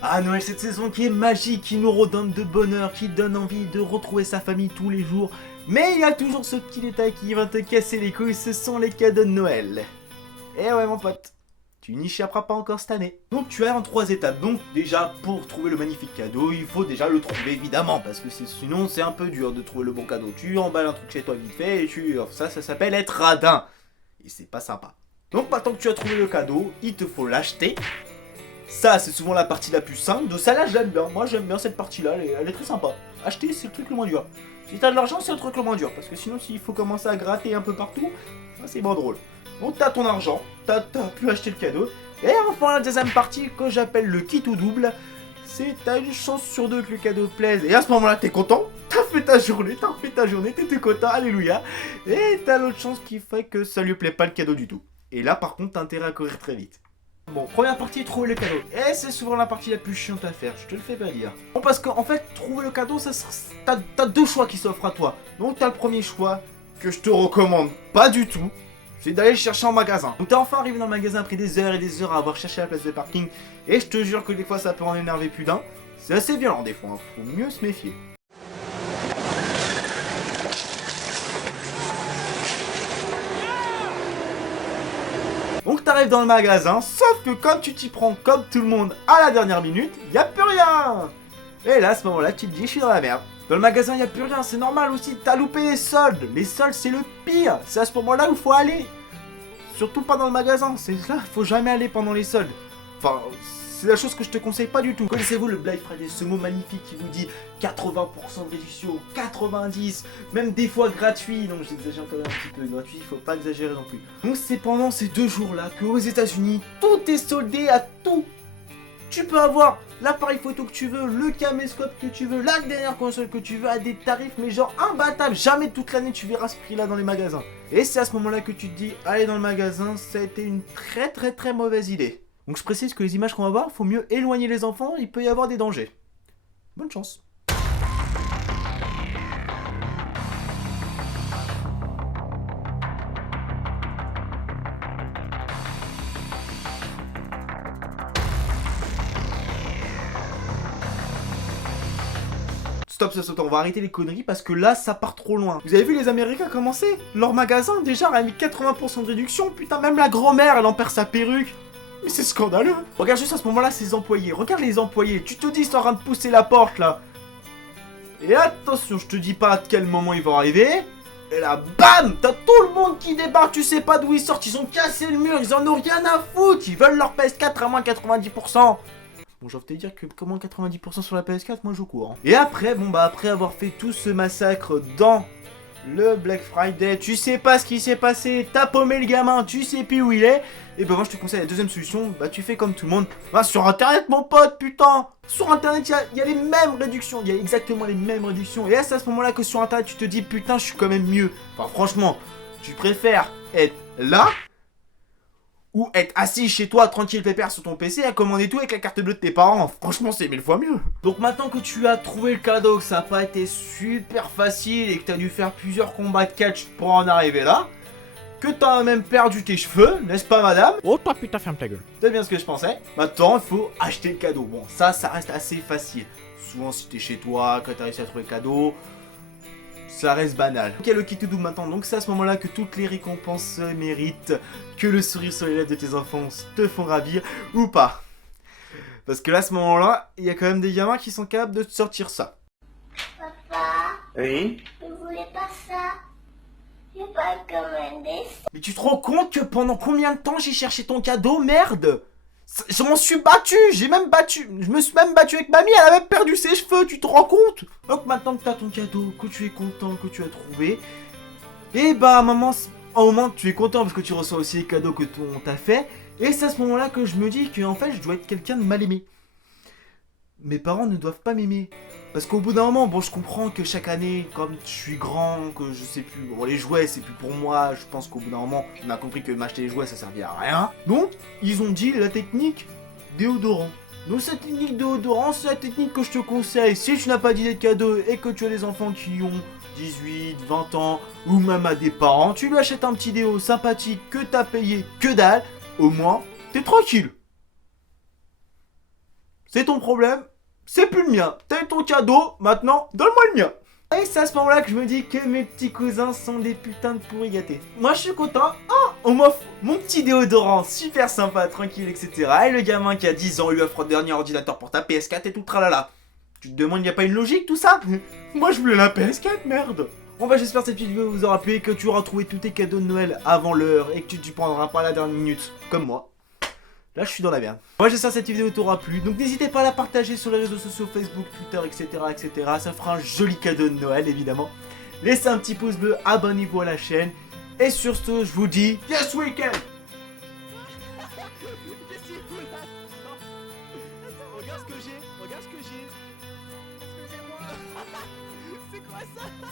Ah, Noël, cette saison qui est magique, qui nous redonne de bonheur, qui donne envie de retrouver sa famille tous les jours. Mais il y a toujours ce petit détail qui va te casser les couilles, ce sont les cadeaux de Noël. Eh ouais, mon pote, tu n'y échapperas pas encore cette année. Donc tu as en 3 étapes. Donc déjà, pour trouver le magnifique cadeau, il faut déjà le trouver évidemment, parce que sinon c'est un peu dur de trouver le bon cadeau. Tu emballes un truc chez toi vite fait et ça s'appelle être radin. Et c'est pas sympa. Donc maintenant que tu as trouvé le cadeau, il te faut l'acheter. Ça, c'est souvent la partie la plus simple. De ça là, j'aime bien. Moi, j'aime bien cette partie-là. Elle est très sympa. Acheter, c'est le truc le moins dur. Si t'as de l'argent, c'est le truc le moins dur. Parce que sinon, s'il faut commencer à gratter un peu partout, ça, c'est moins drôle. Donc, t'as ton argent. T'as pu acheter le cadeau. Et enfin, la deuxième partie, que j'appelle le kit ou double, c'est t'as une chance sur deux que le cadeau plaise. Et à ce moment-là, t'es content. T'as fait ta journée, t'étais content, alléluia. Et t'as l'autre chance qui fait que ça lui plaît pas le cadeau du tout. Et là, par contre, t'as intérêt à courir très vite. Bon, première partie, trouver le cadeau. Et c'est souvent la partie la plus chiante à faire, je te le fais pas dire. Bon, parce qu'en fait, trouver le cadeau, t'as deux choix qui s'offrent à toi. Donc t'as le premier choix, que je te recommande pas du tout, c'est d'aller le chercher en magasin. Donc t'es enfin arrivé dans le magasin après des heures et des heures à avoir cherché la place de parking. Et je te jure que des fois ça peut en énerver plus d'un. C'est assez violent des fois, hein. Faut mieux se méfier. Donc t'arrives dans le magasin, sauf que quand tu t'y prends comme tout le monde à la dernière minute, y a plus rien. Et là, à ce moment-là, tu te dis, je suis dans la merde. Dans le magasin, y a plus rien, c'est normal aussi, t'as loupé les soldes. Les soldes, c'est le pire. C'est à ce moment-là où faut aller. Surtout pas dans le magasin, c'est là, faut jamais aller pendant les soldes. Enfin, c'est la chose que je te conseille pas du tout. Connaissez-vous le Black Friday, ce mot magnifique qui vous dit 80% de réduction, 90, même des fois gratuit. Donc j'exagère quand même un petit peu, gratuit, faut pas exagérer non plus. Donc c'est pendant ces 2 jours-là qu'aux États-Unis, tout est soldé à tout. Tu peux avoir l'appareil photo que tu veux, le caméscope que tu veux, la dernière console que tu veux à des tarifs mais genre imbattables. Jamais toute l'année tu verras ce prix-là dans les magasins. Et c'est à ce moment-là que tu te dis, aller dans le magasin, ça a été une très mauvaise idée. Donc je précise que les images qu'on va voir, faut mieux éloigner les enfants, il peut y avoir des dangers. Bonne chance. Stop, ça saute, on va arrêter les conneries parce que là ça part trop loin. Vous avez vu les Américains commencer? Leur magasin déjà a mis 80% de réduction, putain même la grand-mère elle en perd sa perruque. Mais c'est scandaleux. Regarde juste à ce moment-là ses employés, regarde les employés, tu te dis ils sont en train de pousser la porte là. Et attention, je te dis pas à quel moment ils vont arriver. Et là, bam, t'as tout le monde qui débarque, tu sais pas d'où ils sortent, ils ont cassé le mur, ils en ont rien à foutre, ils veulent leur PS4 à moins 90%. Bon, j'ai envie de te dire que comment 90% sur la PS4, moi je cours. Hein. Et après, bon bah après avoir fait tout ce massacre dans le Black Friday, tu sais pas ce qui s'est passé, t'as paumé le gamin, tu sais plus où il est. Et bah moi je te conseille la deuxième solution, bah tu fais comme tout le monde. Va sur internet mon pote, putain. Sur internet il y a les mêmes réductions, il y a exactement les mêmes réductions. Et là c'est à ce moment là que sur internet tu te dis putain je suis quand même mieux. Enfin franchement, tu préfères être là ou être assis chez toi tranquille pépère sur ton PC à commander tout avec la carte bleue de tes parents. Franchement c'est 1000 fois mieux. Donc maintenant que tu as trouvé le cadeau, que ça n'a pas été super facile et que tu as dû faire plusieurs combats de catch pour en arriver là, que tu as même perdu tes cheveux, n'est-ce pas madame? Oh toi putain ferme ta gueule. C'est bien ce que je pensais. Maintenant il faut acheter le cadeau. Bon ça reste assez facile. Souvent si t'es chez toi, quand t'as réussi à trouver le cadeau, ça reste banal. Ok, le kit to do maintenant, donc c'est à ce moment-là que toutes les récompenses méritent, que le sourire sur les lèvres de tes enfants te font ravir, ou pas. Parce que là, à ce moment-là, il y a quand même des gamins qui sont capables de te sortir ça. Papa, Oui. je voulais pas ça. J'ai pas commandé ça. Mais tu te rends compte que pendant combien de temps j'ai cherché ton cadeau, merde? Je m'en suis battu, je me suis même battu avec mamie, elle a même perdu ses cheveux, tu te rends compte? Donc maintenant que t'as ton cadeau, que tu es content, que tu as trouvé, et bah à un moment tu es content parce que tu reçois aussi les cadeaux que on t'a fait, et c'est à ce moment là que je me dis que en fait je dois être quelqu'un de mal aimé. Mes parents ne doivent pas m'aimer. Parce qu'au bout d'un moment, bon, je comprends que chaque année, comme je suis grand, que je sais plus, bon, les jouets, c'est plus pour moi, je pense qu'au bout d'un moment, on a compris que m'acheter les jouets, ça servait à rien. Donc, ils ont dit la technique déodorant. Donc, cette technique déodorant, c'est la technique que je te conseille. Si tu n'as pas d'idée de cadeau et que tu as des enfants qui ont 18, 20 ans, ou même à des parents, tu lui achètes un petit déo sympathique que t'as payé que dalle, au moins, t'es tranquille. c'est ton problème, c'est plus le mien. T'as eu ton cadeau, maintenant, donne-moi le mien. Et c'est à ce moment-là que je me dis que mes petits cousins sont des putains de pourris gâtés. Moi je suis content, on m'offre mon petit déodorant, super sympa, tranquille, etc. Et le gamin qui a 10 ans lui offre le dernier ordinateur pour ta PS4 et tout tralala. Tu te demandes, y a pas une logique tout ça? Moi je voulais la PS4, merde. Bon bah j'espère que cette vidéo vous aura plu et que tu auras trouvé tous tes cadeaux de Noël avant l'heure et que tu prendras pas à la dernière minute, comme moi. Là je suis dans la merde. Moi j'espère que cette vidéo t'aura plu, donc n'hésitez pas à la partager sur les réseaux sociaux, Facebook, Twitter, etc. Ça fera un joli cadeau de Noël évidemment. Laissez un petit pouce bleu, abonnez-vous à la chaîne. Et sur ce je vous dis Yes Weekend. Regarde ce que j'ai, regarde ce que j'ai. Excusez-moi. C'est quoi ça?